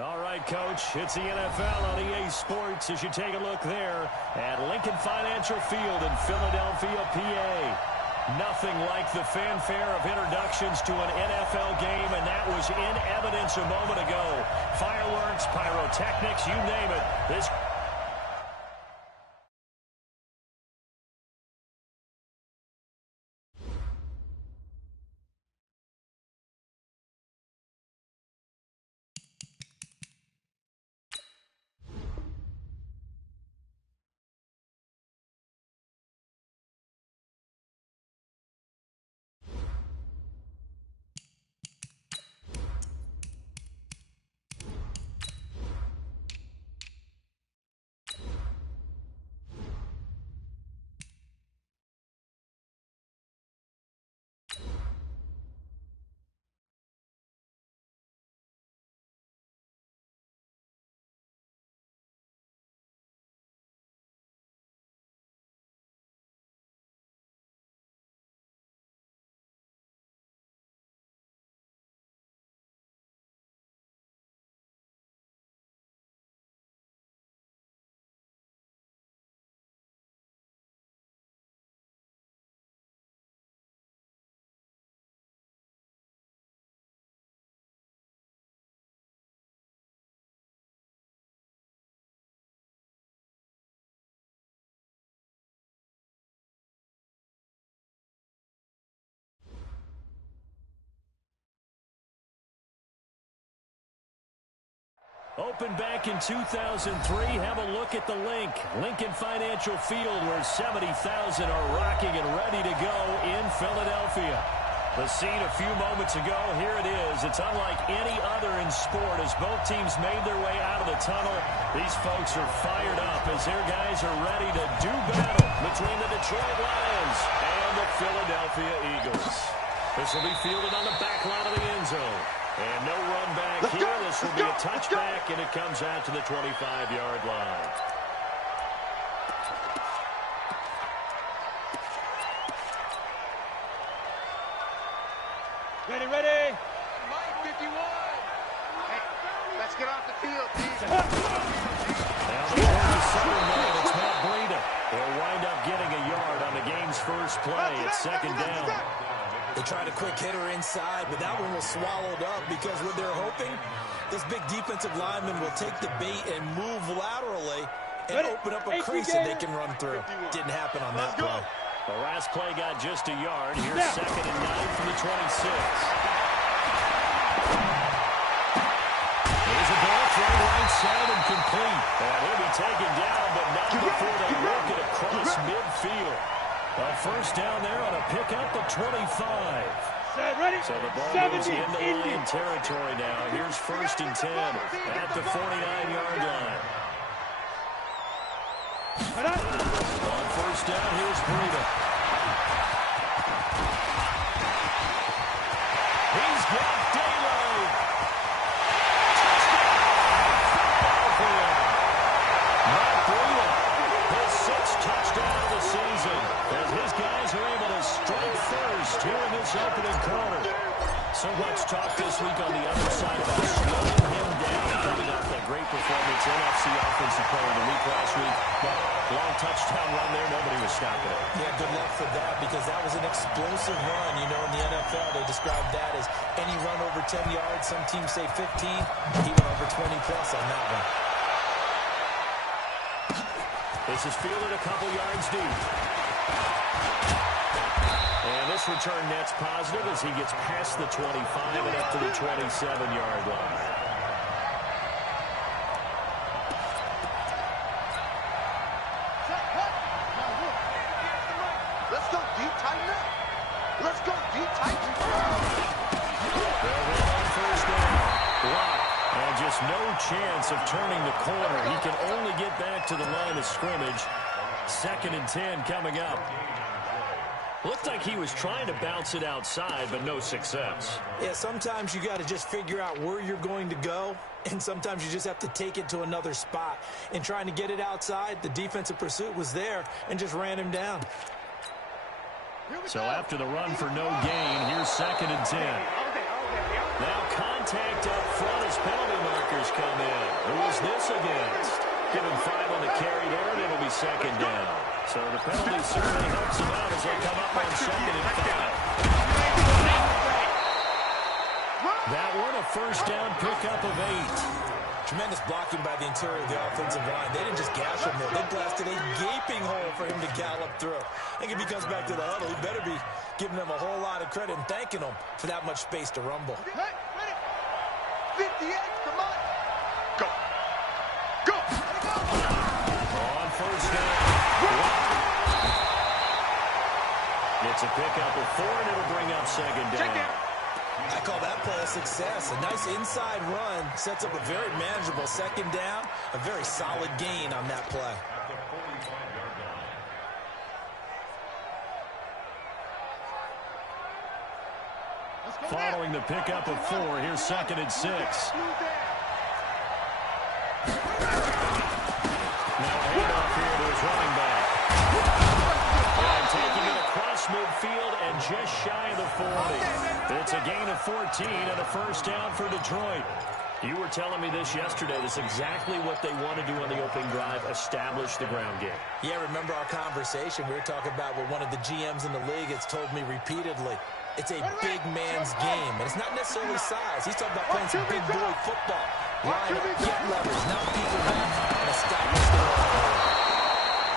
All right, Coach, it's the NFL on EA Sports as you take a look there at Lincoln Financial Field in Philadelphia, PA. Nothing like the fanfare of introductions to an NFL game, and that was in evidence a moment ago. Fireworks, pyrotechnics, you name it. This opened back in 2003. Have a look at the link. Lincoln Financial Field, where 70,000 are rocking and ready to go in Philadelphia. The scene a few moments ago, here it is. It's unlike any other in sport as both teams made their way out of the tunnel. These folks are fired up as their guys are ready to do battle between the Detroit Lions and the Philadelphia Eagles. This will be fielded on the back line of the end zone. And no run back here. This will be a touchback, and it comes out to the 25-yard line. Ready, ready. Mike, 51. Hey, let's get off the field, team. Now the 47 man, it's Matt Breida. They'll wind up getting a yard on the game's first play. It's second down. They tried a quick hitter inside, but that one was swallowed up because what they're hoping, this big defensive lineman will take the bait and move laterally and open up a crease that they can run through. Didn't happen on that play. The last play got just a yard. Here's second and 9 from the 26. There's a ball thrown right side and complete. And he'll be taken down, but not before they work it across midfield. A first down there on a pickup of 25. So the ball moves into Lion territory now. Here's first and 10 at the 49-yard line. On first down, here's Breida. He's got daylight. Touchdown! Matt Breida, his 6th touchdown of the season, as his guys are able to strike first here in this opening quarter. So much talk this week on the other side about slowing him down, coming off that great performance, NFC Offensive Player of the Week last week. But long touchdown run there, nobody was stopping it. Yeah, good luck for that because that was an explosive run. You know, in the NFL, they describe that as any run over 10 yards. Some teams say 15. He went over 20-plus on that one. This is fielded a couple yards deep. And this return net's positive as he gets past the 25 and up to the 27-yard line. Let's go deep, tighten up. Let's go deep, tighten up. They'll run on first down. Block. And just no chance of turning the corner. He can only get back to the line of scrimmage. Second and 10 coming up. Looked like he was trying to bounce it outside, but no success. Yeah, sometimes you got to just figure out where you're going to go, and sometimes you just have to take it to another spot. And trying to get it outside, the defensive pursuit was there and just ran him down. So after the run for no gain, here's second and 10. Now contact tanked up front as penalty markers come in. Who is this against? Give him 5 on the carry there, and it'll be second down. So the penalty certainly helps him out as they come up on 2nd and 5. That one a first down pickup of 8. Tremendous blocking by the interior of the offensive line. They didn't just gash him there. They blasted a gaping hole for him to gallop through. I think if he comes back to the huddle, he better be giving them a whole lot of credit and thanking them for that much space to rumble. 58, come on. Go. Go. On first down. It's a pickup of 4, and it'll bring up second down. I call that play a success. A nice inside run sets up a very manageable second down. A very solid gain on that play. Following the pickup of 4, here's 2nd and 6. Now a handoff here to his running back. And taking it across midfield and just shy of the 40. It's a gain of 14 and a first down for Detroit. You were telling me this yesterday. That's exactly what they want to do on the opening drive, establish the ground game. Yeah, remember our conversation. We were talking about what one of the GMs in the league has told me repeatedly. It's a big man's game, and it's not necessarily size. He's talking about playing some big boy football. Line up, get leverage, knock people back, and establish the run.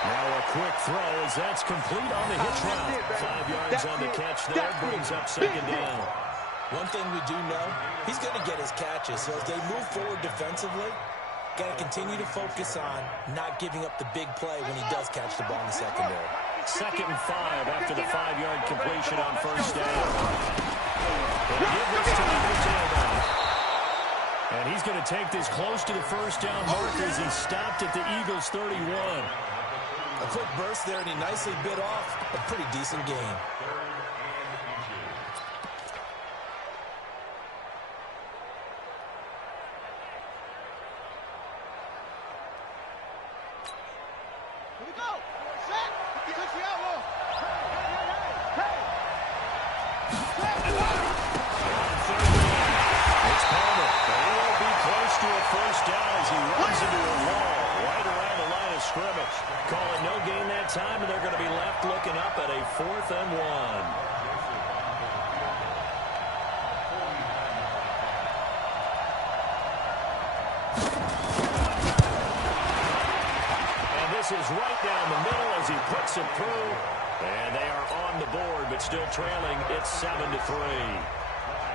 Now a quick throw as that's complete on the hitch route. 5 yards on the catch there, brings up second down. One thing we do know, he's going to get his catches. So as they move forward defensively, got to continue to focus on not giving up the big play when he does catch the ball in the secondary. 2nd and 5 after the 5-yard completion on first down. They'll give this to the tailback. And he's going to take this close to the first down marker as he stopped at the Eagles' 31. A quick burst there, and he nicely bit off a pretty decent gain. Here we go. Set. Touch the elbow. It's Palmer, but he won't be close to a first down as he runs into a wall right around the line of scrimmage. Call it no gain that time, and they're going to be left looking up at a 4th and 1. This is right down the middle as he puts it through. And they are on the board, but still trailing. It's 7-3.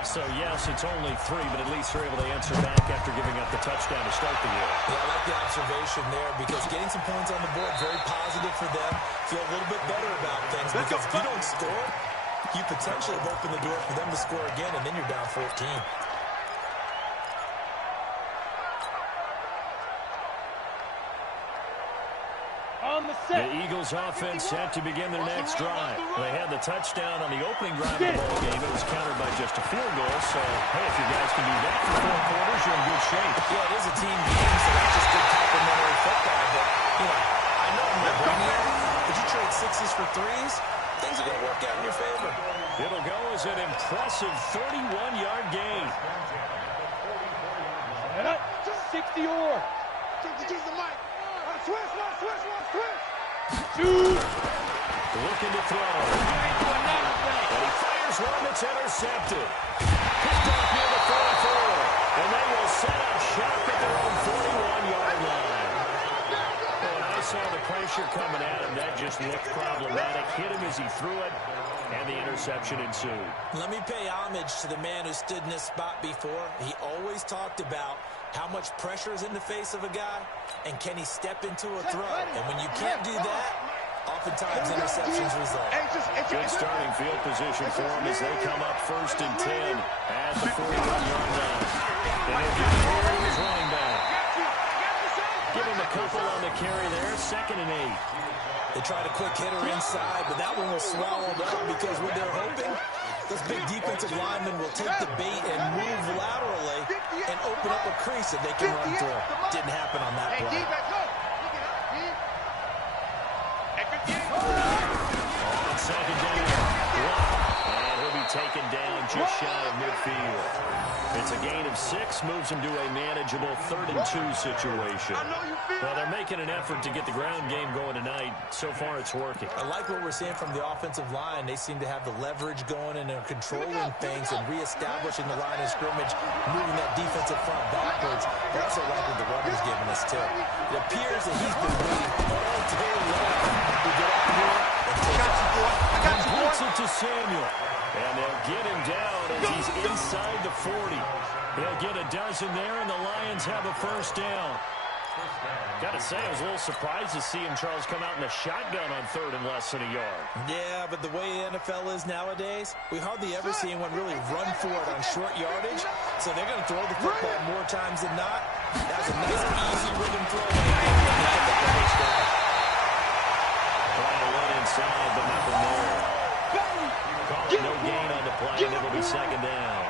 So, yes, it's only 3, but at least they're able to answer back after giving up the touchdown to start the year. Yeah, I like the observation there because getting some points on the board, very positive for them. Feel a little bit better about things because if you don't score, you potentially have opened the door for them to score again, and then you're down 14. The Eagles offense set to begin their next drive. They had the touchdown on the opening drive of the ball game. It was countered by just a field goal. So, hey, if you guys can do that for 4 quarters, you're in good shape. Yeah, it is a team game, so that's just good complimentary football. But, you know, I know I'm not brainiac, but you trade 6s for 3s, things are going to work out in your favor. It'll go as an impressive 31-yard gain. 60-or. Use the mic. Switch. Looking to throw. And he fires one that's intercepted. Picked off near the 44. And they will set up shop at their own 41-yard line. And I saw the pressure coming at him. That just looked problematic. Hit him as he threw it, and the interception ensued. Let me pay homage to the man who stood in this spot before. He always talked about how much pressure is in the face of a guy, and can he step into a throw? And when you can't do that, oftentimes interceptions result. Good starting field position for them as they come up 1st and 10 at the 41-yard line. And they'll give it here to his running back. Give him a couple on the carry there, 2nd and 8. They tried a quick hitter inside, but that one was swallowed up because what they're hoping, those big defensive linemen will take the bait and move laterally and open up a crease that they can run through. Didn't happen on that play. On 2nd down, and he'll be taken down just shy of midfield. It's a gain of 6, moves him to a manageable 3rd and 2 situation. Well, they're making an effort to get the ground game going tonight. So far, it's working. I like what we're seeing from the offensive line. They seem to have the leverage going and they're controlling things and reestablishing the line of scrimmage, moving that defensive front backwards. I also like what the runner's giving us, too. It appears that he's been waiting all day long to get out here and take off. Completes it to Samuel. And they'll get him down as he's inside the 40. He'll get a dozen there, and the Lions have a first down. Got to say, I was a little surprised to see him, Charles, come out in a shotgun on 3rd and less than a yard. Yeah, but the way the NFL is nowadays, we hardly ever see anyone really run for it on short yardage. So they're going to throw the football more times than not. That was a nice, easy rhythm throw. Trying to run inside, but nothing there. Call it no gain on the play, and it'll be 2nd down.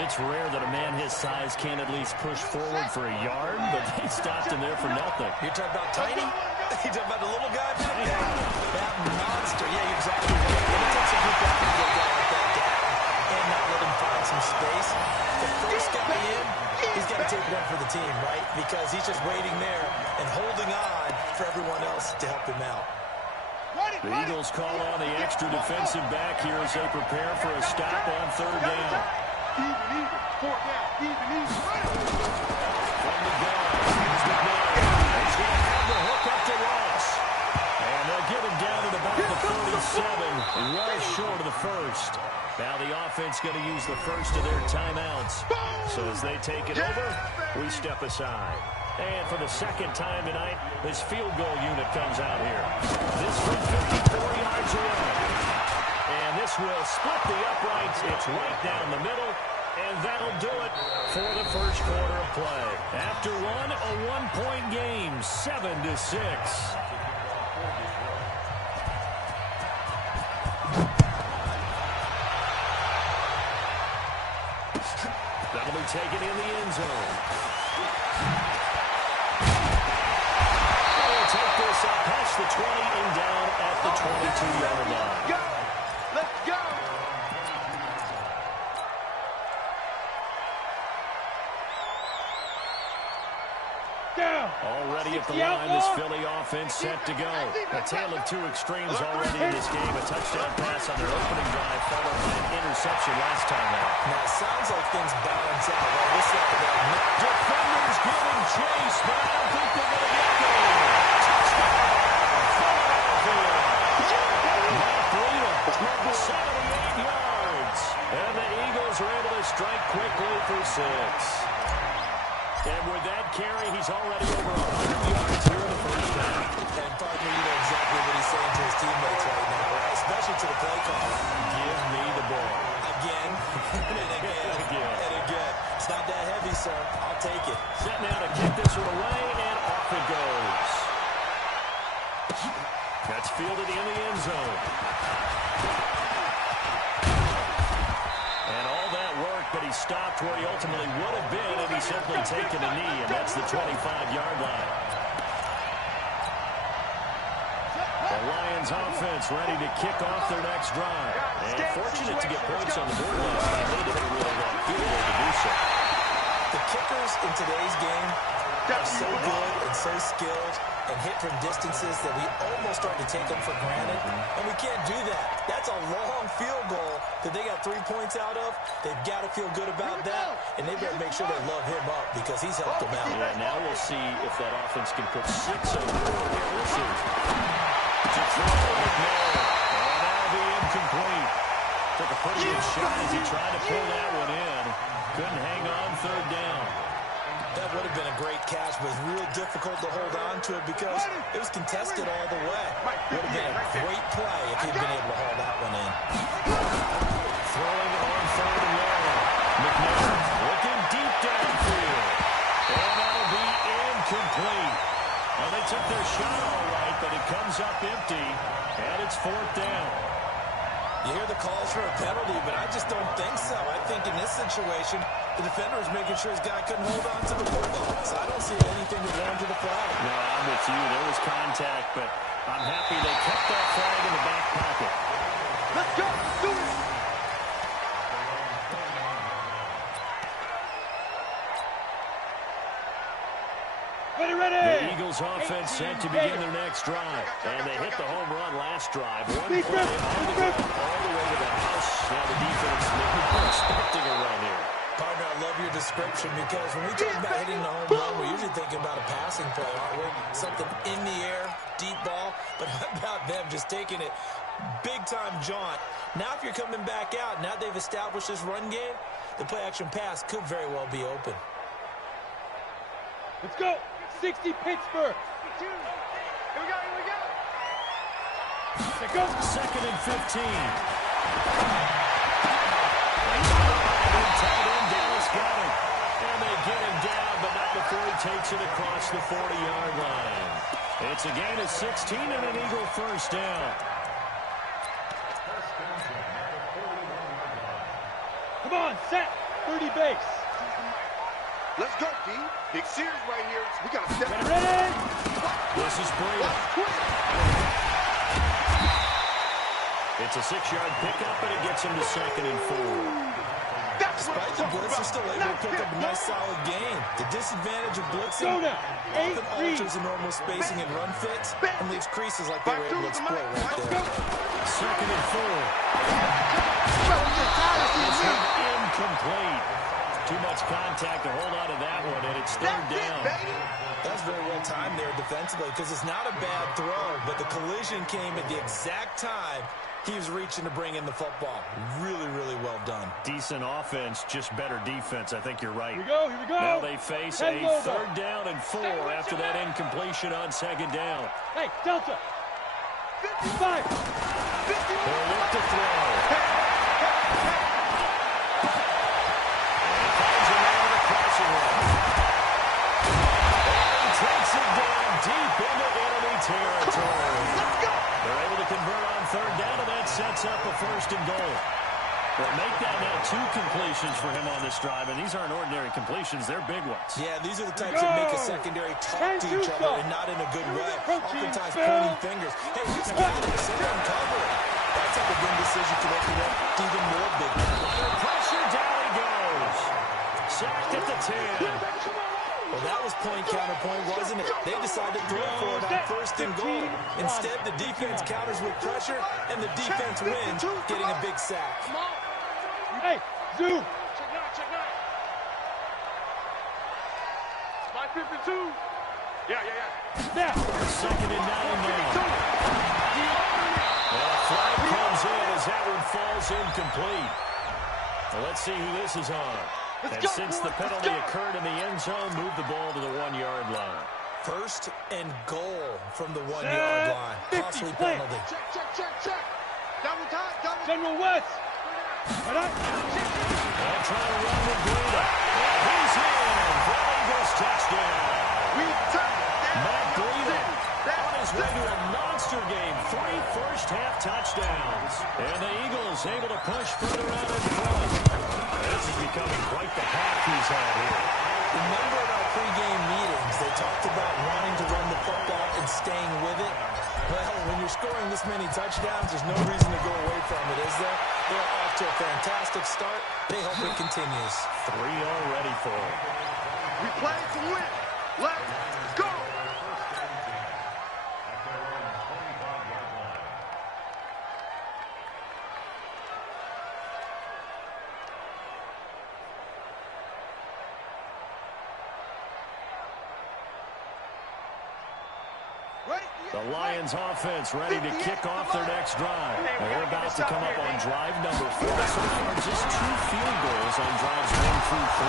It's rare that a man his size can't at least push forward for a yard, but they stopped him there for nothing. You're talking about tiny? You're talking about the little guy back there? That monster. Yeah, you're exactly right. It takes a good guy to get a guy like that down and not let him find some space. The first guy in, he's got to take one for the team, right? Because he's just waiting there and holding on for everyone else to help him out. The Eagles call on the extra defensive back here as they prepare for a stop on 3rd down. Even, 4th down, even. From the gun, here's McNair. He's going to have the hook up to Ross. And they'll get him down at about the 37, well short of the first. Now the offense going to use the first of their timeouts. So as they take it over, we step aside. And for the 2nd time tonight, this field goal unit comes out here. This from 54 yards away. And this will split the uprights. It's right down the middle. And that'll do it for the first quarter of play. After one, a 1-point game, 7-6. That'll be taken in the end zone. They'll take this up past the 20 and down at the 22-yard line. Go! Let's go! Already at the line, this Philly offense set to go. A tale of 2 extremes already in this game. A touchdown pass on their opening drive, followed by an interception last time out. Now, it sounds like things balance out. Well, this defenders giving chase, but I don't think they're going to get there. Touchdown, Philadelphia. Not Breida, 78 yards. And the Eagles are able to strike quickly for 6. And with that carry, he's already over 100 yards here in the first half. And partner, you know exactly what he's saying to his teammates right now, right? Especially to the play caller. Give me the ball. Again, and again, and again. It's not that heavy, sir. I'll take it. Set now to kick this one away, and off it goes. That's fielded in the end zone. And all that work, but he stopped where he ultimately would have been, and he's simply taken a knee, and that's the 25-yard line. The Lions offense ready to kick off their next drive. And fortunate to get points on the board last time. They didn't really want to field goal to do so. The kickers in today's game are so good and so skilled and hit from distances that we almost start to take them for granted. And we can't do that. That's a long field goal that they got 3 points out of. They've got to feel good about that. And they better make sure they love him up because he's helped them out. Yeah, now we'll see if that offense can put 6 on the board here. We'll see. To throw McNair. And that'll be incomplete. Took a pretty good shot as he tried to pull that one in. Couldn't hang on 3rd down. That would have been a great catch, but it was real difficult to hold on to it because it was contested all the way. Would have been a great play if he'd been able to haul that one in. Throwing on 3rd and long. McNair looking deep downfield. And that'll be incomplete. Well, they took their shot all right, but it comes up empty, and it's 4th down. You hear the calls for a penalty, but I just don't think so. I think in this situation, the defender was making sure his guy couldn't hold on to the football. So I don't see anything to warrant to the flag. No, I'm with you. There was contact, but I'm happy they kept that flag in the back pocket. Let's go. Do it. Eagles offense set to begin their next drive. And they hit the home run last drive. One play on the ground, all the way to the house. Now the defense expecting a run here. Partner, I love your description because when we talk about hitting the home run, we're usually thinking about a passing play, aren't we? Something in the air, deep ball. But how about them just taking it big-time jaunt? Now if you're coming back out, now they've established this run game, the play-action pass could very well be open. Let's go. 60 Pittsburgh. Here we go, here we go. Let's go. 2nd and 15. Dallas got it. And they get him down, but not before he takes it across the 40-yard line. It's a gain of 16 and an Eagle first down. Come on, set. 30 base. Let's go, D. Big series right here. We got to step it. Ready? This is Breida. It's a 6-yard pickup, and it gets him to 2nd and 4. Despite the blitz, they're still able to pick up a nice solid gain. The disadvantage of blitzing often alters the normal spacing and run fits and leaves creases like they were able to exploit right there. 2nd and 4. It's incomplete. Too much contact to hold on to that one, and it's 3rd down. That's very well timed there defensively because it's not a bad throw, but the collision came at the exact time he was reaching to bring in the football. Really, really well done. Decent offense, just better defense. I think you're right. Here we go, here we go. Now they face a 3rd down and 4 after that incompletion on 2nd down. Hey, Delta. 55. They'll look to throw. Takes it down deep into enemy territory. They're able to convert on 3rd down, and that sets up a 1st and goal. Well, make that now 2 completions for him on this drive, and these aren't ordinary completions. They're big ones. Yeah, these are the types that make a secondary talk to each other and not in a good way. Oftentimes pointing fingers. Hey, he's got it. Send him cover. That's like a good decision to make it even more big. Under pressure, down he goes. Sacked at the 10. Well, that was point-counterpoint, wasn't it? They decided to throw for it on 1st and goal. Instead, the defense counters with pressure, and the defense wins, getting a big sack. Hey, zoom. Check 9. 552. Yeah. Snap. 2nd and 9 now. Well, flag comes in as that one falls incomplete. Well, let's see who this is on. And since the penalty occurred in the end zone, move the ball to the 1-yard line. 1st and goal from the 1-yard line. Costly penalty. Check. Double time. General West. They'll try to run with Breida. And he's in for the Eagles touchdown. Matt Breida on his way to a monster game. 3 first-half touchdowns. And the Eagles able to push further out in front. This is becoming quite the hack he's had here. Remember in our pregame meetings, they talked about wanting to run the football and staying with it. Well, when you're scoring this many touchdowns, there's no reason to go away from it, is there? They're off to a fantastic start. They hope it continues. 3 already for them. We play to win. Let's go. The Lions offense ready to kick off their next drive. They're about to come up on drive number 4. So far, just 2 field goals on drives 1 through 3.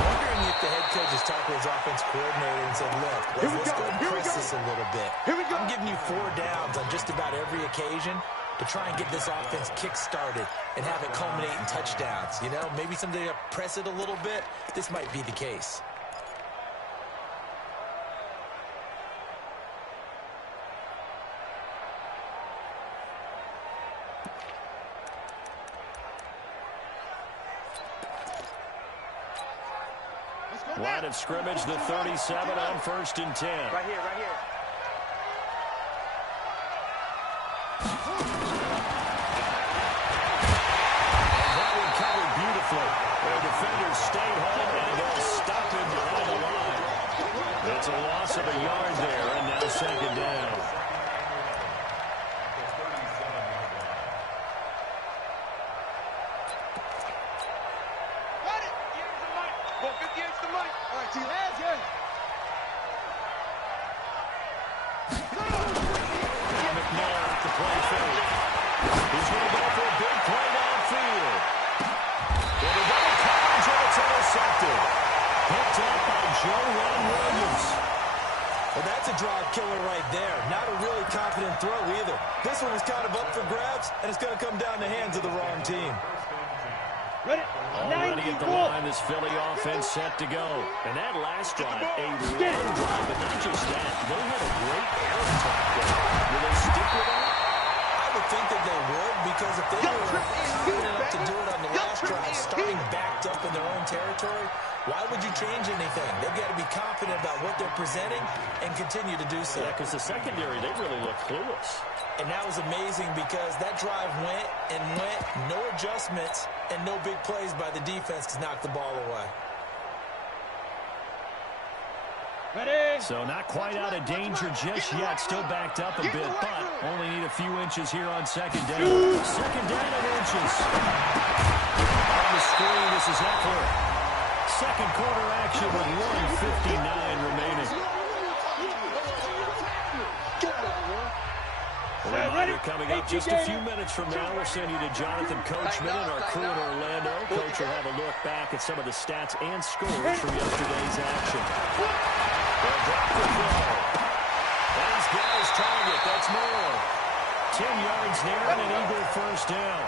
Wondering if the head coach has talked to his offense coordinator and said, look, let's go and press this a little bit. I'm giving you 4 downs on just about every occasion to try and get this offense kick-started and have it culminate in touchdowns. You know, maybe someday to press it a little bit. This might be the case. Line of scrimmage, the 37 on 1st and 10. Right here. That one covered beautifully. Their defenders stayed home, and they'll stop him behind the line. It's a loss of of a yard there, and now second down. Well, that's a drive killer right there. Not a really confident throw either. This one was kind of up for grabs, and it's going to come down the hands of the wrong team. Already at the line, this Philly offense set to go. And that last drive, a long drive, but not just that. They had a great air attack there. Will they stick with that? I would think that they would, because if they were confident enough to do it on the last drive, starting backed up in their own territory, why would you change anything? They've got to be confident about what they're presenting and continue to do so. Yeah, because the secondary, they really look clueless. And that was amazing because that drive went and went, no adjustments, and no big plays by the defense to knock the ball away. Ready? So not quite out of danger just yet. Still backed up a bit, but only need a few inches here on second down. Second down and inches. On the screen, this is Eckler. Second quarter action with 1:59 remaining. Reminder coming up just a few minutes from now. We'll send you to Jonathan Coachman and our crew in Orlando. Coach will have a look back at some of the stats and scores from yesterday's action. They'll drop the throw. And he's got his target. That's more. 10 yards there and an Eagle first down.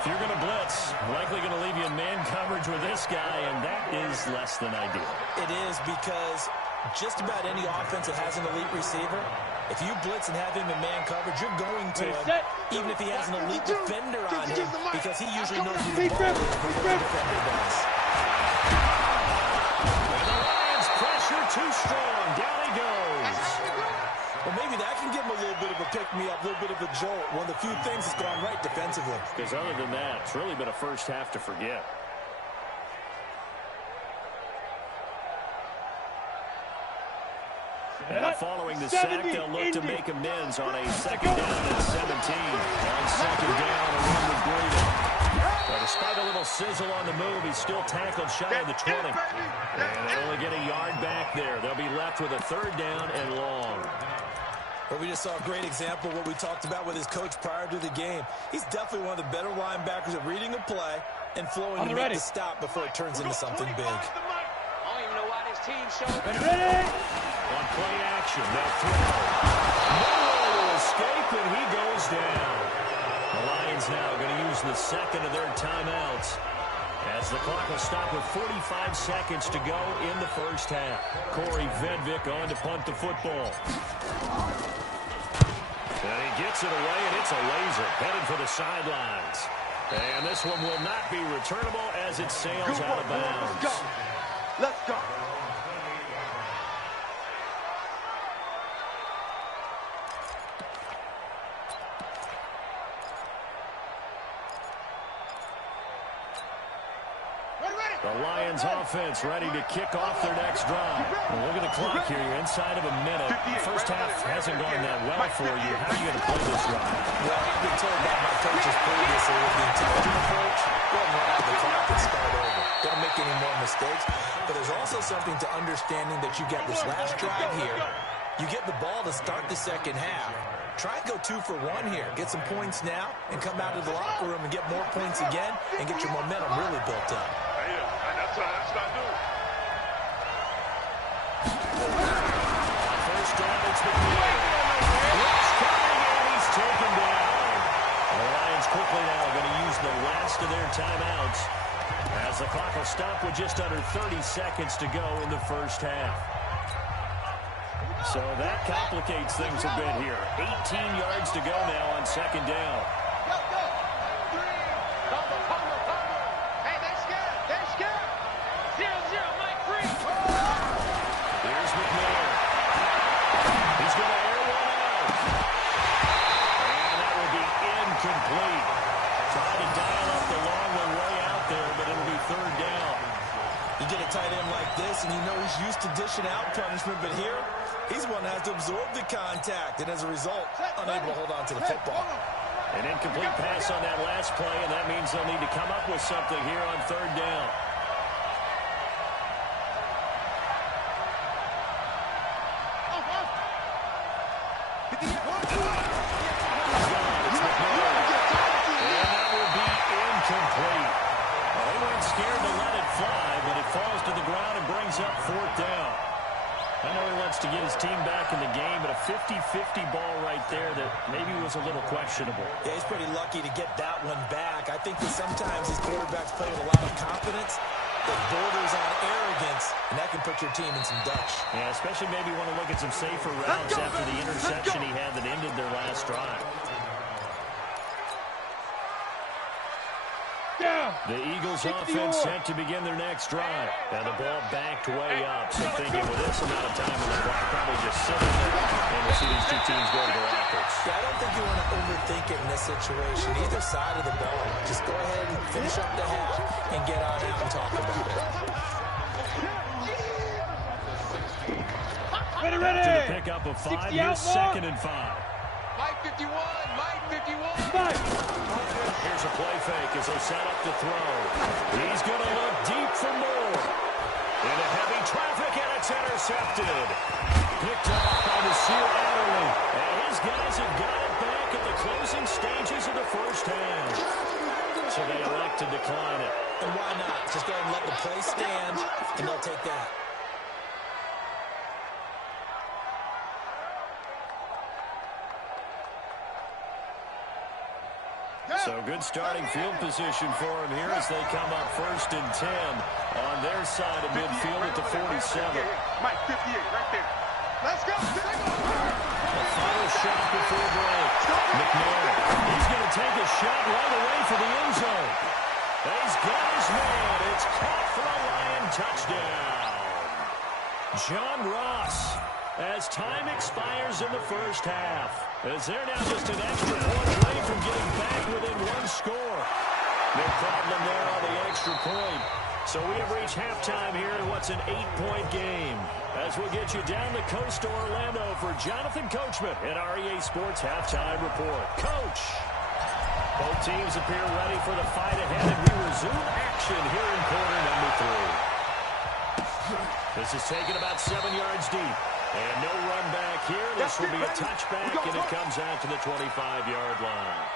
If you're going to blitz, likely going to leave you in man coverage with this guy, and that is less than ideal. It is, because just about any offense that has an elite receiver, if you blitz and have him in man coverage, you're going to him, even if he has an elite defender on him, because he usually knows who the ball is before the defender does. The Lions pressure too strong. Down he goes. Well, maybe that can give him a little bit of a pick-me-up, a little bit of a jolt. One of the few things that's gone right defensively. Because other than that, it's really been a first half to forget. And following the sack, they'll look to make amends on a second down and 17. On second down, a run with Green. But despite a little sizzle on the move, he's still tackled shy of the 20. And they only get a yard back there. They'll be left with a third down and long. Well, we just saw a great example of what we talked about with his coach prior to the game. He's definitely one of the better linebackers at reading a play and flowing to make the stop before it turns into something big. I don't even know why this team showed. Ready? On play action, they'll throw. No way to escape, and he goes down. The Lions now going to use the second of their timeouts, as the clock will stop with 45 seconds to go in the first half. Corey Vedvik on to punt the football. And he gets it away, and it's a laser headed for the sidelines. And this one will not be returnable as it sails out of bounds. Let's go. Let's go. The Lions offense ready to kick off their next drive. Well, look at the clock here. You're inside of a minute. First half hasn't gone that well for you. How are you going to play this drive? Well, I've been told by my coaches previously with the intelligent approach, go ahead and run out the clock and start over. Don't make any more mistakes. But there's also something to understanding that you got this last drive here. You get the ball to start the second half. Try and go 2 for 1 here. Get some points now and come out of the locker room and get more points again and get your momentum really built up. That's what I do. First down, it's McNeil. Blitz coming, and he's taken down. The Lions quickly now going to use the last of their timeouts, as the clock will stop with just under 30 seconds to go in the first half. So that complicates things a bit here. 18 yards to go now on second down. Hey, they're scared. They're scared. 0-0, Mike Free. Here's McNeil. He's going to air one out. And that will be incomplete. Trying to dial up the long one way out there, but it'll be third down. You get a tight end like this, and you know he's used to dishing out punishment, but here, He's the one that has to absorb the contact, and as a result, unable to hold on to the football. An incomplete pass on that last play, and that means they'll need to come up with something here on third down. To get his team back in the game, but a 50-50 ball right there that maybe was a little questionable. Yeah, he's pretty lucky to get that one back. I think that sometimes these quarterbacks play with a lot of confidence that borders on arrogance, and that can put your team in some Dutch. Yeah, especially maybe want to look at some safer routes after the interception he had that ended their last drive. The Eagles offense set to begin their next drive. Now the ball backed way up, so thinking with this amount of time on the clock, probably just sitting there, and we'll see these two teams go to their offense. Yeah, I don't think you want to overthink it in this situation. Either side of the ball, just go ahead and finish up the half and get on out and talk about it. Ready. To the pickup of 5, here's 2nd and 5. Mike 51, Mike 51. Here's a play fake as they set up to throw. He's going to look deep for more. Into heavy traffic, and it's intercepted. Picked off by Nasir Adderley. And his guys have got it back at the closing stages of the first half. So they elect to decline it. And why not? Just go ahead and let the play stand, and they'll take that. So good starting field position for him here as they come up 1st and 10 on their side of midfield at the 47. Mike 58 right there. Let's go. A final shot before break. McNair, he's going to take a shot right away for the end zone. He's got his man. It's caught for a Lion touchdown. John Ross, as time expires in the first half, as they're now just an extra point away from getting back within 1 score. No problem there on the extra point. So we have reached halftime here in what's an 8-point game. As we'll get you down the coast to Orlando for Jonathan Coachman at our EA Sports Halftime Report. Coach! Both teams appear ready for the fight ahead, and we resume action here in quarter number 3. This is taken about 7 yards deep. And no run back here. This will be a touchback, and it comes out to the 25-yard line.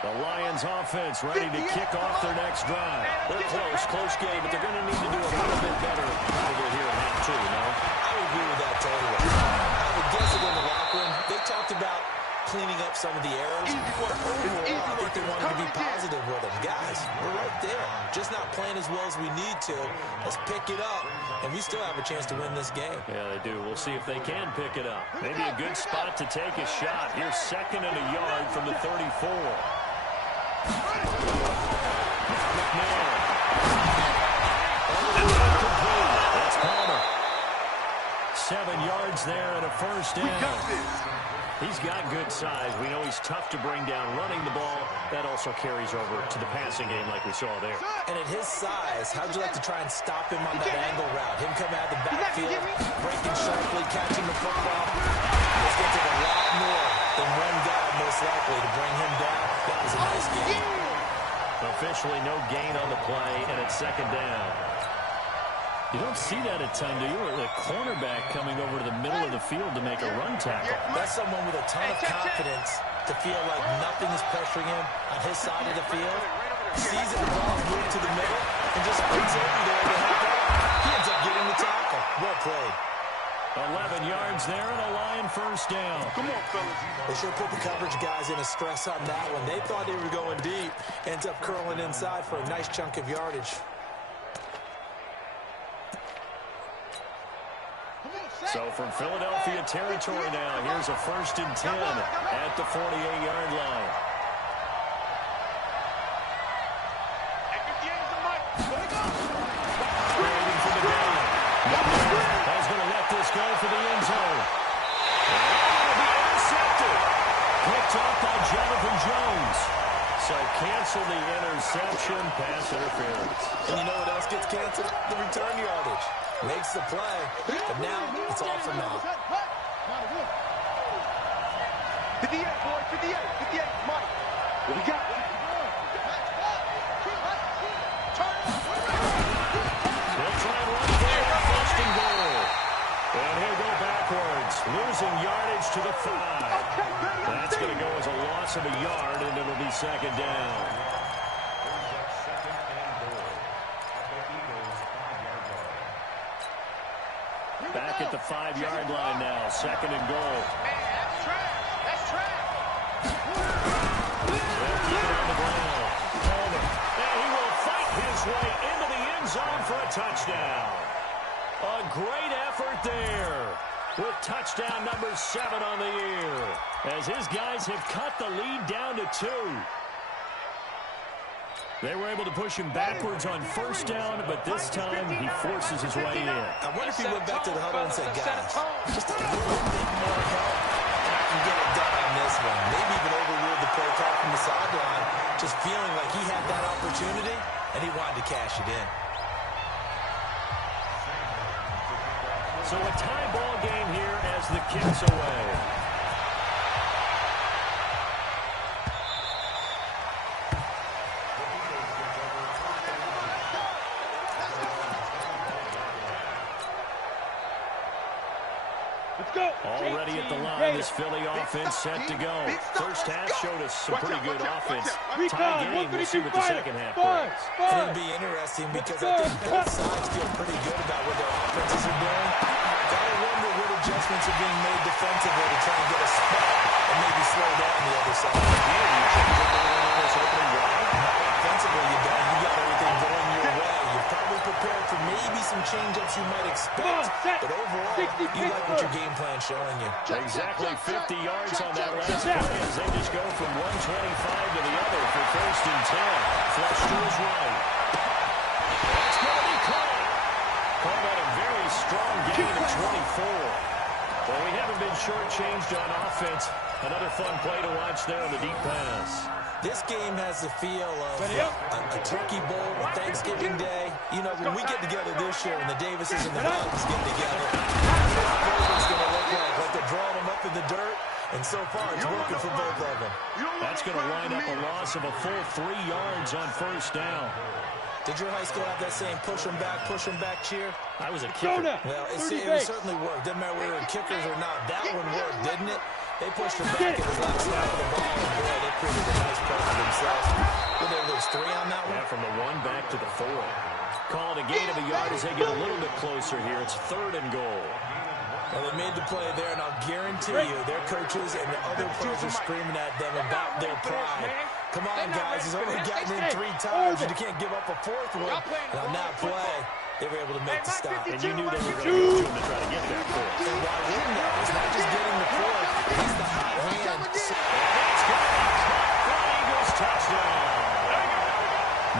The Lions offense ready to kick off their next drive. They're close game, but they're going to need to do a little bit better over here in half 2, no? I would agree with that totally. I would guess it in the locker room. They talked about cleaning up some of the errors. Overall, I think they wanted to be positive with them. Guys, we're right there. Just not playing as well as we need to. Let's pick it up, and we still have a chance to win this game. Yeah, they do. We'll see if they can pick it up. Maybe a good spot to take a shot. Here's 2nd and a yard from the 34. McNair. That's Palmer. 7 yards there and a first down. He's got good size. We know he's tough to bring down running the ball. That also carries over to the passing game like we saw there. And at his size, how'd you like to try and stop him on that angle route? Him come out of the backfield, breaking sharply, catching the football. It's going to take a lot more than one guy, most likely, to bring him down. That was a nice game. Officially no gain on the play, and it's 2nd down. You don't see that a ton, do you? The cornerback coming over to the middle of the field to make a run tackle. That's someone with a ton of confidence to feel like nothing is pressuring him on his side of the field. Sees it, the ball moved to the middle, and just sprints over there to help out. He ends up getting the tackle. Well played. 11 yards there and a Lion first down. Come on, fellas. They sure put the coverage guys in a stress on that one. They thought they were going deep. Ends up curling inside for a nice chunk of yardage. So from Philadelphia territory now, here's a 1st and 10 at the 48-yard line. Waiting for the game. That's going to let this go for the end zone. And it'll be intercepted. Picked off by Jonathan Jones. So cancel the interception, pass interference. the return yardage. Makes the play, but now it's all for naught. 58, boy, 58, 58, Mike. What we got? They'll try and run for it, first and goal. And he'll go backwards, losing yardage to the 5. That's going to go as a loss of a yard, and it'll be second down. Back at the 5-yard line now, second and goal. Man, that's trash. That's trash. They'll keep it on the ground. Palmer, and he will fight his way into the end zone for a touchdown. A great effort there with touchdown number 7 on the year as his guys have cut the lead down to 2. They were able to push him backwards on first down, but this time he forces his way in. I wonder if he went back to the huddle and said, guys, just a little bit more help, and I can get it done on this one. Maybe even overruled the play call from the sideline, just feeling like he had that opportunity, and he wanted to cash it in. So a tie ball game here as the kick's away. Already at the line, this Philly offense set to go. First half showed us some pretty good offense. Tie game, we'll see what the second half brings. It'll be interesting because I think both sides feel pretty good about what their offenses are doing. Gotta wonder what adjustments are being made defensively to try and get a spot and maybe slow down the other side. Offensively, you don't. You got everything going your way. You're probably prepared for maybe some change-ups you might expect, but overall, you like what your game plan's showing you. Exactly 50 yards on that last play as they just go from 125 to the other for first and 10. Flush to his right. That's going to be caught. Called out a very strong gain of 24. Well, we haven't been shortchanged on offense. Another fun play to watch there on the deep pass. This game has the feel of a turkey bowl, a Thanksgiving day. You know, when we get together this year, when the Davises and the Bowdens get together, it's going to look like they're drawing them up in the dirt. And so far, it's working for both of them. That's going to wind up a loss of a full 3 yards on first down. Did your high school have that saying, push them back cheer? I was a kicker. Well, it certainly worked. Didn't matter whether we were kickers or not. That one worked, didn't it? They pushed them back at his last snap of the ball, and boy, they created a nice play for themselves. Well, there was 3 on that one? Yeah, from the 1 back to the 4. Call it a gain of a yard as they get a little bit closer here. It's third and goal. Well, they made the play there, and I'll guarantee you their coaches and the other players are screaming at them about their pride. Come on, guys. He's only gotten in 3 times, and you can't give up a 4th one. And on that play, they were able to make the stop. And you knew they were going to go to him to try to get that 4th. And why wouldn't they? It's not just getting the 4th. He's the hot hand. That's good. Eagles touchdown.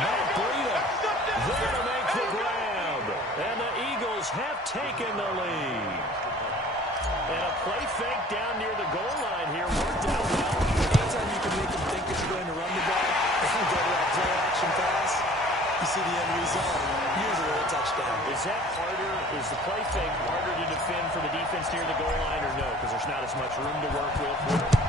Matt Breida there to make the grab. And the Eagles have taken the lead. And a play fake down near the goal line here worked out well. Anytime you can make them think that you're going to run the ball and go to that play action pass, you see the end result, usually a touchdown. Is that harder? Is the play fake harder to defend for the defense near the goal line or no? Because there's not as much room to work with.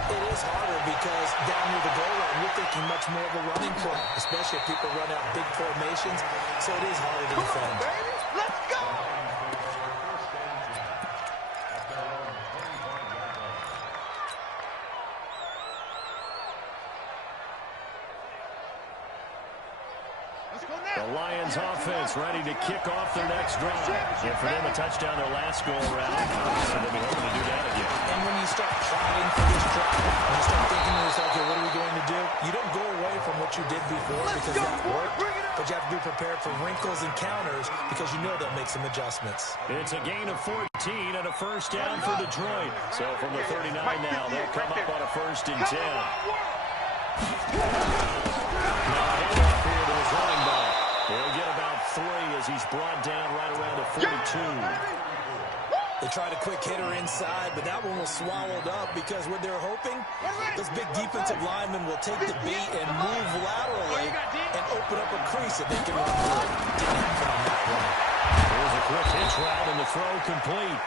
It is harder because down near the goal line, you're thinking much more of a running play, especially if people run out big formations. So it is harder to defend. Let's go! The Lions offense ready to kick off their next drive. And for them, a touchdown their last go around. So they'll be hoping to do that again. And when you start plotting for this drive, when you start thinking to yourself, okay, what are we going to do? You don't go away from what you did before because that worked. But you have to be prepared for wrinkles and counters because you know they'll make some adjustments. It's a gain of 14 and a first down for Detroit. So from the 39 now, they'll come up on a first and 10. Running back. He'll get about 3 as he's brought down right around the 42. They tried a quick hitter inside, but that one was swallowed up because what they're hoping, those big defensive linemen will take the bait and move laterally and open up a crease that they can run through. Didn't happen on that one. Here's a quick hitch route and the throw complete.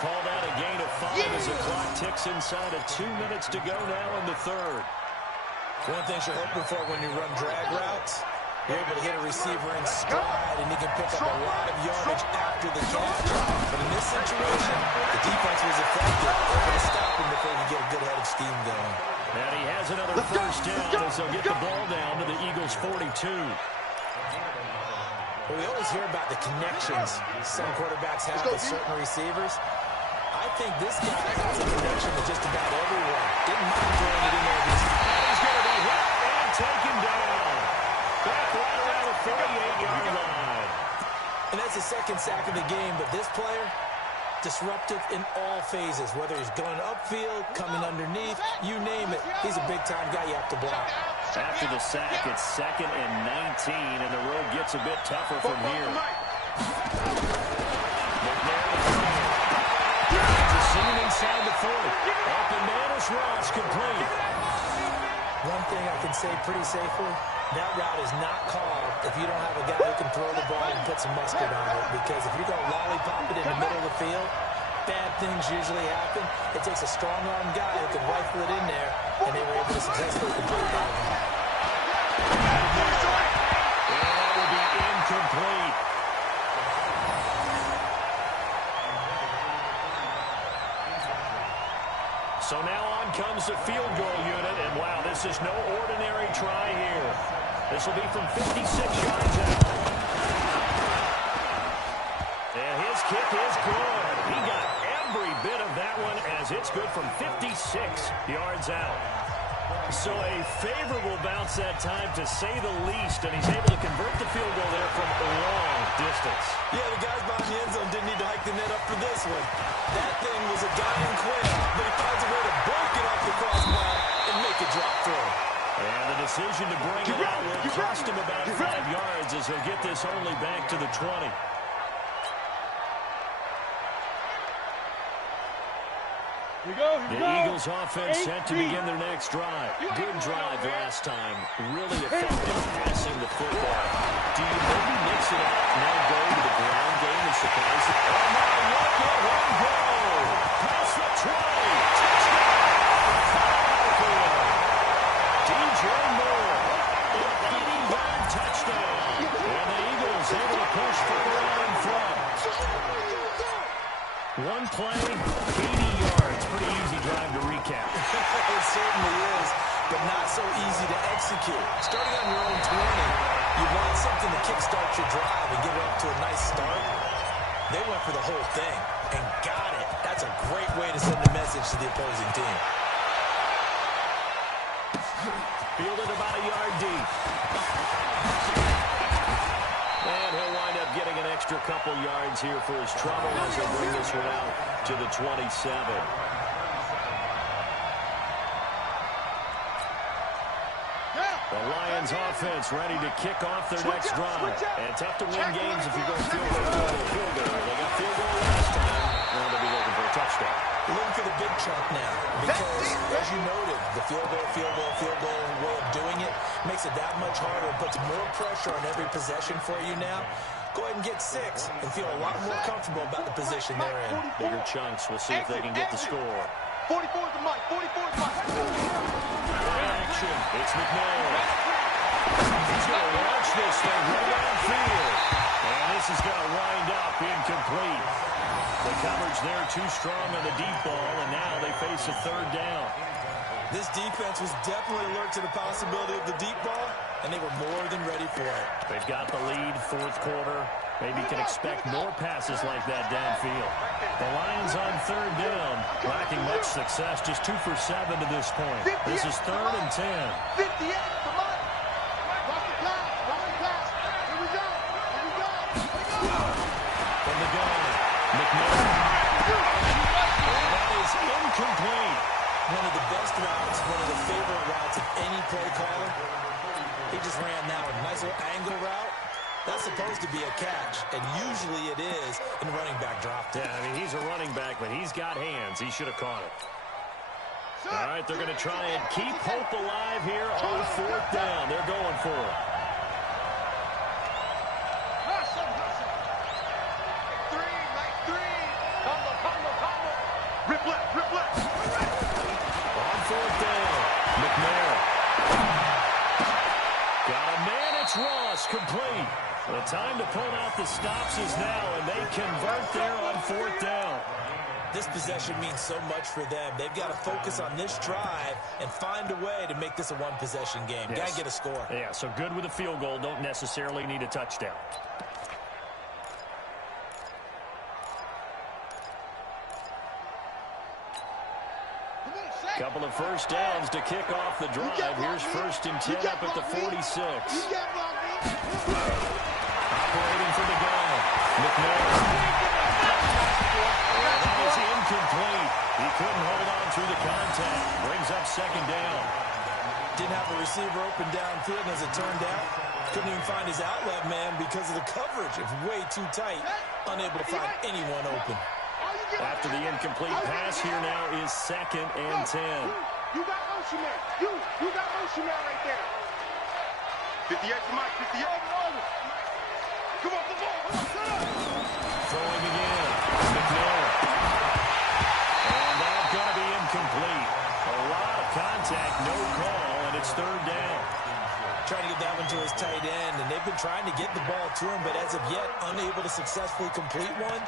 Called out a gain of 5 as the clock ticks inside of 2 minutes to go now in the third. One thing you're hoping for when you run drag routes, you're able to hit a receiver in stride, and he can pick up a lot of yardage after the catch. But in this situation, the defense was effective, able to stop him before he could get a good head of steam going. And he has another first down as they'll get the ball down to the Eagles' 42. Well, we always hear about the connections some quarterbacks have with certain receivers. I think this guy has a connection with just about everyone. Didn't mind throwing it in there. He's going to be hit and taken down. Back right around the 48-yard line. And that's the second sack of the game, but this player, disruptive in all phases, whether he's going upfield, coming underneath, you name it. He's a big-time guy you have to block. After the sack, it's 2nd and 19, and the road gets a bit tougher from here. Seen inside the 40. Up and down his routes complete. One thing I can say pretty safely, that route is not called if you don't have a guy who can throw the ball and put some mustard on it. Because if you're going to lollipop it in the middle of the field, bad things usually happen. It takes a strong-arm guy who can rifle it in there, and they were able to successfully complete that one. And that will be incomplete. So now on comes the field goal unit, and wow, this is no ordinary try here. This will be from 56 yards out. And his kick is good. He got every bit of that one as it's good from 56 yards out. So a favorable bounce that time, to say the least, and he's able to convert the field goal there from a long distance. Yeah, the guys behind the end zone didn't need to hike the net up for this one. That thing was a dying quail, but he finds a way to break it off the crossbar and make it drop through. And the decision to bring it out will cost him about 5 yards as he'll get this only back to the 20. The Eagles offense set to begin their next drive. Good drive last time. Really effective passing the football. Do you maybe mix it up, now go to the ground game and surprise it? Oh, my, look at one go. Past the 20. Touchdown. DJ Moore. An 80-yard touchdown. And the Eagles able to push further out in front. One play, 80 yards. Pretty easy drive to recap. It certainly is, but not so easy to execute. Starting on your own 20, you want something to kickstart your drive and get it up to a nice start. They went for the whole thing and got it. That's a great way to send a message to the opposing team. Fielded about a yard deep. And he'll wind up getting an extra couple yards here for his trouble as he'll bring this one out to the 27. The Lions offense ready to kick off their next drive. And tough to win games if you're going field goal. They got field goal last time. Now they'll be looking for a touchdown. Looking for the big chunk now because, as you noted, the field goal way of doing it makes it that much harder and puts more pressure on every possession for you now. Go ahead and get 6 and feel a lot more comfortable about the position they're in. Bigger chunks. We'll see if they can get the score. 44 is the mic. 44 is the mic. Action. It's McMillan. He's going to launch this thing right downfield. And this is going to wind up incomplete. The coverage there too strong on the deep ball, and now they face a third down. This defense was definitely alert to the possibility of the deep ball, and they were more than ready for it. They've got the lead, fourth quarter. Maybe can expect more passes like that downfield. The Lions on third down, lacking much success, just 2 for 7 to this point. This is 3rd and 10. 58, come on. Watch the pass, watch the pass. Here we go, here we go, here we go. From the gun, McMillan. And that is incomplete. One of the best routes, one of the favorite routes of any play caller. He just ran that one. Nice little angle route. That's supposed to be a catch, and usually it is in running back drop. Yeah, I mean, he's a running back, but he's got hands. He should have caught it. All right, they're going to try and keep hope alive here on 4th down. They're going for it. complete. The time to pull out the stops is now, and they convert there on 4th down. This possession means so much for them. They've got to focus on this drive and find a way to make this a one-possession game. Yes. Got to get a score. Yeah, so good with a field goal. Don't necessarily need a touchdown. Couple of first downs to kick off the drive. Here's 1st and 10 up at the 46. Operating for the gun. McNair. That is incomplete. He couldn't hold on through the contact. Brings up 2nd down. Didn't have a receiver open downfield, as it turned out. Couldn't even find his outlet man because of the coverage. It's way too tight. Unable to find anyone open. After the incomplete pass, here now is 2nd and 10. You got motion man. You got motion man right there. 58 to Mike, 58. Come on, the ball. Throwing again. McNair. And that's going to be incomplete. A lot of contact, no call, and it's 3rd down. Trying to get that one to his tight end, and they've been trying to get the ball to him, but as of yet, unable to successfully complete one.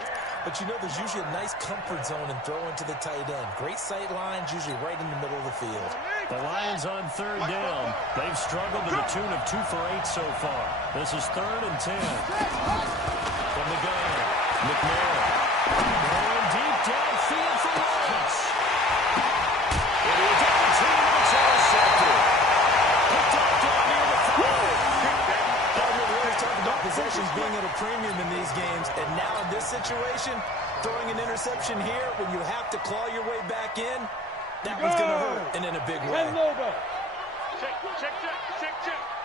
But you know there's usually a nice comfort zone in throwing to the tight end. Great sight lines, usually right in the middle of the field. The Lions on 3rd down. They've struggled to the tune of 2 for 8 so far. This is 3rd and 10. From the gun, McNair. Going deep downfield for Lawrence. It is on 2 minutes intercepted. Picked up down near the 5. We're talking about possessions being at a premium in these games, and now in this situation, throwing an interception here when you have to claw your way back in, that one's going to hurt, and in a big way. Check.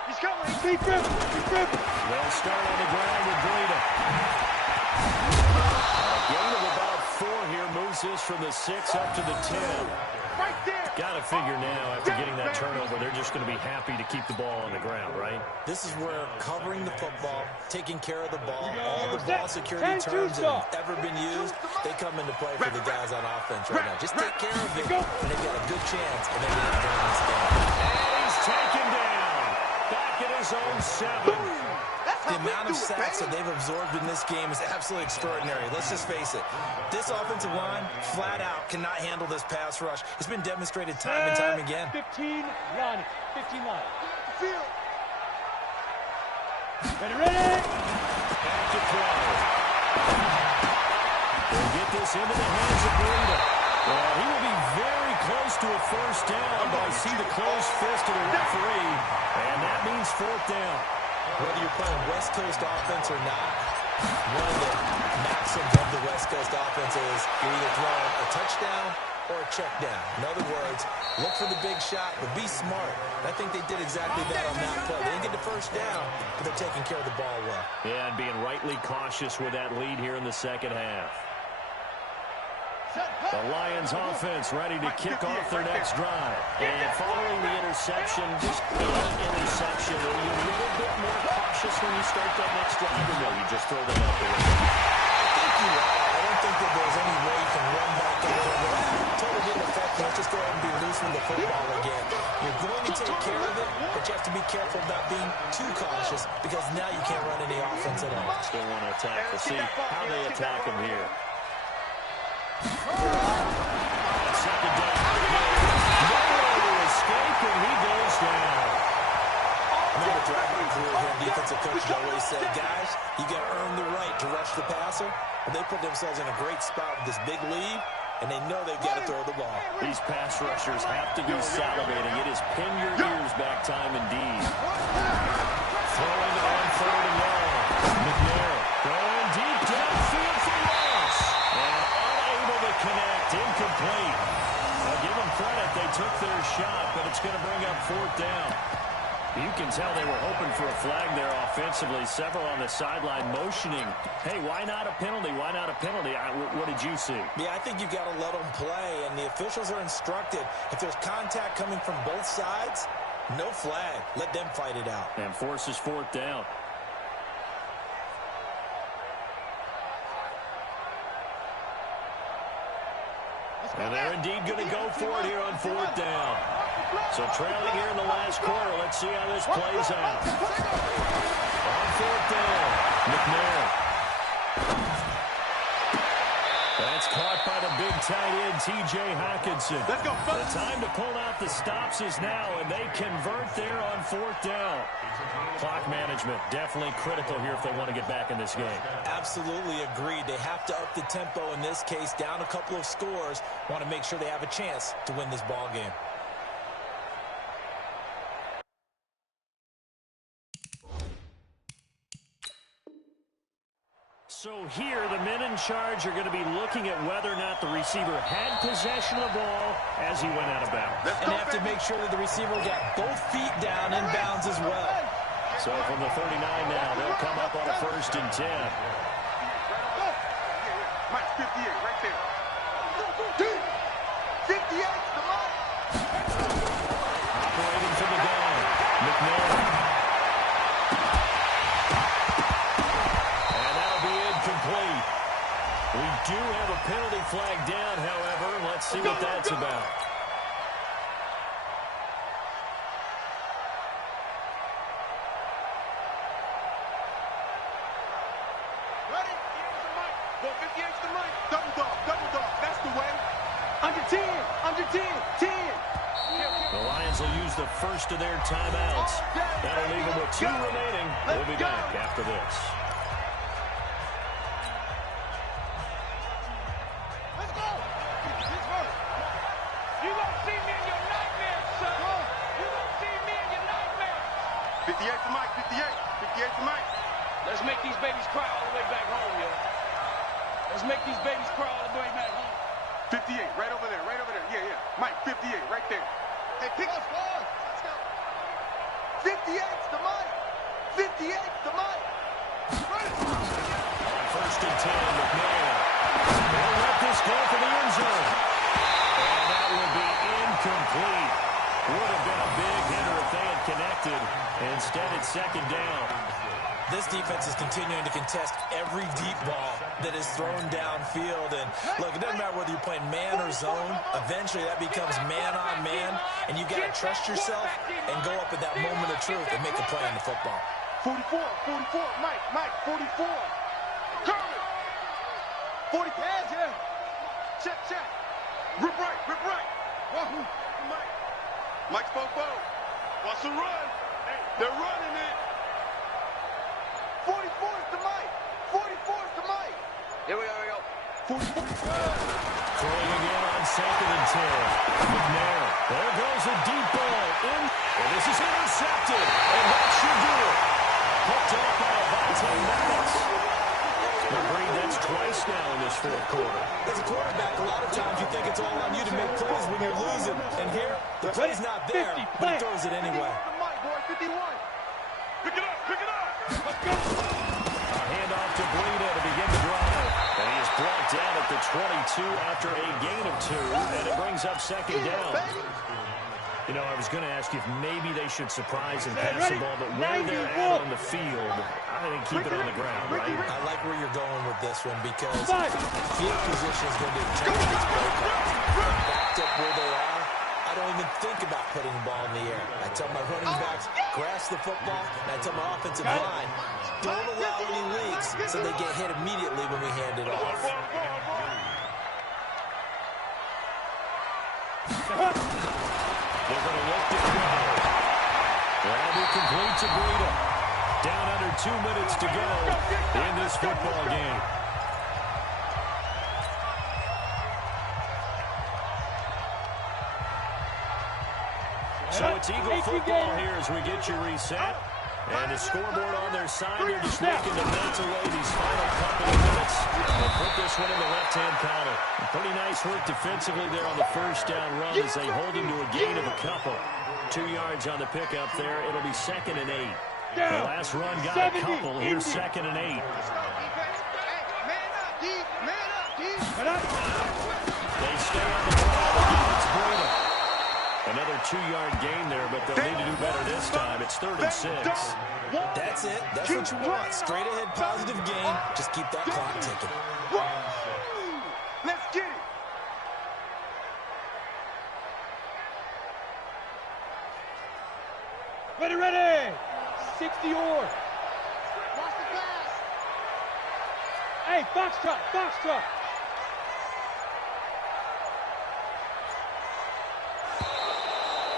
He's coming. He's grip. They'll start on the ground with Breida. A gain of about 4 here moves this from the 6 up to the 10. Right there. Got to figure now, after getting that turnover, they're just going to be happy to keep the ball on the ground, right? This is where covering the football, taking care of the ball, all the ball security terms that have ever been used, they come into play for the guys on offense right now. Just take care of it, and they've got a good chance, and they're going to win this game. And he's taken down. Back at his own 7. The amount of sacks that they've absorbed in this game is absolutely extraordinary. Let's just face it. This offensive line, flat out, cannot handle this pass rush. It's been demonstrated time and time again. 15 line. 15 line. Field. Ready. Back to throw. They'll get this into the hands of Breida. Well, he will be very close to a 1st down, but I see the closed fist of the referee, and that means 4th down. Whether you're playing West Coast offense or not, one of the maxims of the West Coast offense is you're either throwing a touchdown or a check down. In other words, look for the big shot, but be smart. I think they did exactly that on that play. They didn't get the 1st down, but they're taking care of the ball well. Yeah, and being rightly cautious with that lead here in the 2nd half. The Lions offense ready to kick off their next drive. And following the interception, just any interception, are you a little bit more cautious when you start that next drive, or no, you just throw them out the window? I think you are. I don't think that there's any way you can run back and go, totally didn't affect me. Let's just go ahead and be loose with the football again. You're going to take care of it, but you have to be careful about being too cautious because now you can't run any offense at all. Still want to attack. We'll see how they attack them here. 2nd down. No escape, and he goes down. I remember throughout my career here, defensive coaches always said, guys, you got to earn the right to rush the passer. And they put themselves in a great spot with this big lead, and they know they've got to throw the ball. These pass rushers have to be salivating. It is pin your ears back time indeed. Throwing on 3rd and long. McNair going deep downfield for Lawrence. And unable to connect. Incomplete. I'll give them credit. They took their shot, but it's going to bring up 4th down. You can tell they were hoping for a flag there offensively. Several on the sideline motioning. Hey, why not a penalty? Why not a penalty? What did you see? Yeah, I think you've got to let them play, and the officials are instructed. If there's contact coming from both sides, no flag. Let them fight it out. And forces 4th down. And they're indeed going to go for it here on 4th down. So trailing here in the last quarter. Let's see how this plays out. On fourth down, McNair. That's caught by the big tight end, T.J. Hockenson. Let's go. The time to pull out the stops is now, and they convert there on fourth down. Clock management, definitely critical here if they want to get back in this game. Absolutely agreed. They have to up the tempo in this case, down a couple of scores. Want to make sure they have a chance to win this ball game. So here, the men in charge are going to be looking at whether or not the receiver had possession of the ball as he went out of bounds. And have to make sure that the receiver got both feet down in bounds as well. So from the 39 now, they'll come up on a 1st and 10. Mike, 58, right there. 58, the Mike. Operating from the gun, McNair. Complete. We do have a penalty flag down, however. Let's see what that's about. Ready? Go 58 to the right. Double dog, double dog. That's the way. Under 10, under 10, 10. The Lions will use the first of their timeouts. That'll leave them with 2 remaining. We'll be back after this. Let's make these babies cry all the way back home, yo. Let's make these babies cry all the way back home. 58, right over there, right over there. Yeah, yeah. Mike, 58, right there. Hey, pick us ball. Let's go. 58's the Mike. 58's the Mike. Right. On 1st and 10, McNair. They'll let this go for the end zone. And that will be incomplete. Would have been a big hitter if they had connected. Instead, it's 2nd down. This defense is continuing to contest every deep ball that is thrown downfield. And, look, it doesn't matter whether you're playing man or zone. Eventually, that becomes man-on-man, and you've got to trust yourself and go up at that moment of truth and make a play on the football. 44, 44, Mike, 44. Curry. 40, yeah. Check. Rip right. Wahoo. Mike's Fofo. Wants to run. They're running it. 44 is the Mike. 44 is the Mike. Here we go. 44. Throwing again on 2nd and 10. McNair. There goes a deep ball in. And this is intercepted. And that should do it. Picked off by about 10 minutes. Agreed, that's twice now in this 4th quarter. As a quarterback, a lot of times you think it's all on you to make plays when you're losing. And here, the play's not there, but he throws it anyway. Mike, boy, 51. Pick it up. Let's go. A handoff to Breida to begin the drive. And he is brought down at the 22 after a gain of 2. And it brings up 2nd down. You know, I was going to ask you if maybe they should surprise and pass the ball, but where they're at on the field, I think keep it on the ground, right? I like where you're going with this one because field position is going to determine this play call. Backed up where they are, I don't even think about putting the ball in the air. I tell my running backs, grasp the football, and I tell my offensive line, don't allow any leaks so they get hit immediately when we hand it off. They're going to lift it well. That'll be complete to Breida. Down under 2 minutes to go in this football game. So it's Eagle football here as we get you reset. And the scoreboard on their side, they're just looking to melt away these final couple of minutes and put this one in the left-hand column. Pretty nice work defensively there on the 1st down run as they hold him to a gain of a couple. 2 yards on the pickup there. It'll be 2nd and 8. The last run got a couple. Here's 2nd and 8. They stay on the ball against Breida. Another 2-yard gain there, but they'll need to do better this time. It's 3rd and 6. That's it. That's what you want. Straight ahead, positive gain. Just keep that clock ticking. Let's get it. Ready. 60 or. Hey, foxtrot, foxtrot.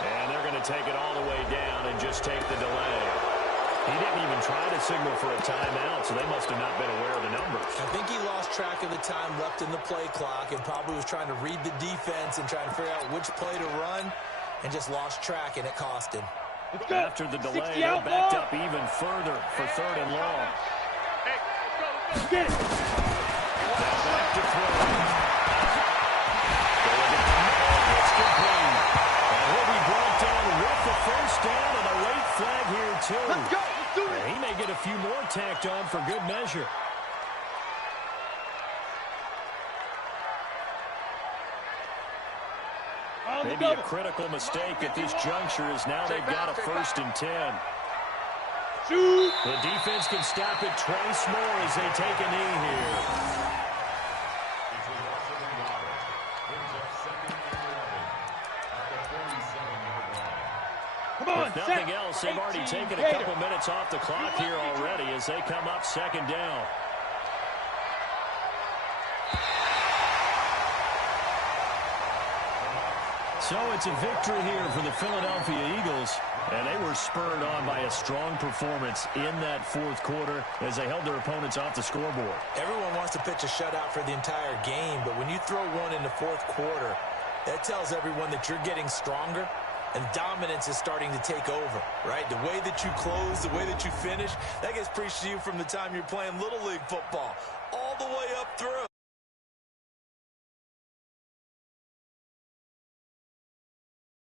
And they're going to take it all the way down and just take the delay. He didn't even try to signal for a timeout, so they must have not been aware of the numbers. I think he lost track of the time left in the play clock and probably was trying to read the defense and trying to figure out which play to run and just lost track, and it cost him. After the delay, they're backed up even further for 3rd and long. Hey, let's go. Get it. Back to throw. It's complete. And he'll be brought down with the first down and a late flag here, too. Let's go. Let's do it. He may get a few more tacked on for good measure. Maybe a critical mistake at this juncture as now they've got a 1st and 10. Shoot. The defense can stop it twice more as they take a knee here. Come on, If nothing else, they've already taken a couple minutes off the clock here already as they come up 2nd down. So it's a victory here for the Philadelphia Eagles, and they were spurred on by a strong performance in that 4th quarter as they held their opponents off the scoreboard. Everyone wants to pitch a shutout for the entire game, but when you throw one in the 4th quarter, that tells everyone that you're getting stronger and dominance is starting to take over, right? The way that you close, the way that you finish, that gets preached to you from the time you're playing Little League football all the way up through.